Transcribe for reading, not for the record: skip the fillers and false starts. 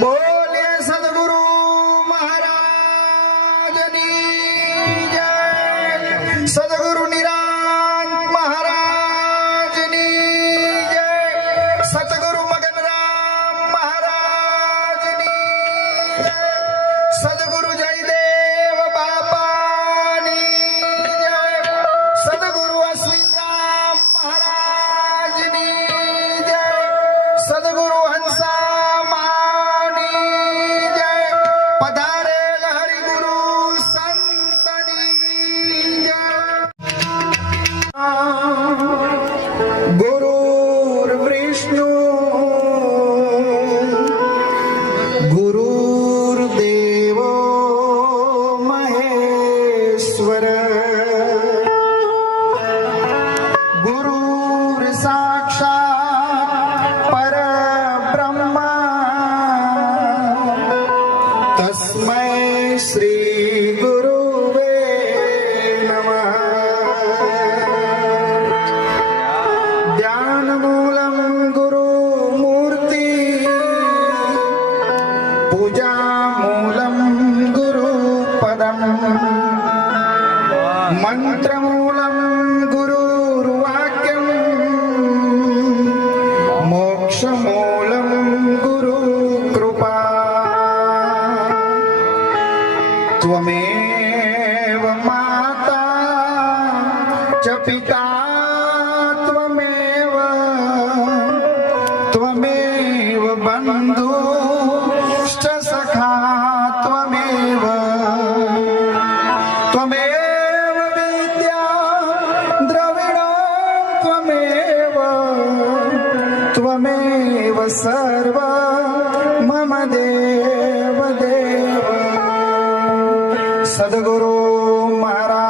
બોલે સદગુરુ મહારાજની જય. સદગુરુ નિરાંત મહારાજની જય. સતગુરુ મગનરામ મહારાજની જય. સદગુરુ જયદેવ બાપાની જય. સદગુરુ અશ્વિનરામ મહારાજની જય. સદગુરુ હંસા गुरुर्विष्णु गुरुर्देवो महेश्वर गुरुर्साक्षात् परब्रह्म तस्मै श्री गुरुवे नमः. ध्यानमूलं गुरुमूर्ति पूजामूलं गुरुपदम् मन्त्रमूलं गुरुर्वाक्यं मोक्षमूलं गुरुकृपा. त्वमेव माता च पिता त्वमेव बन्धुश्च सखा त्वमेव विद्या द्रविणं त्वमेव सर्व मम देव. सद्गुरु महाराज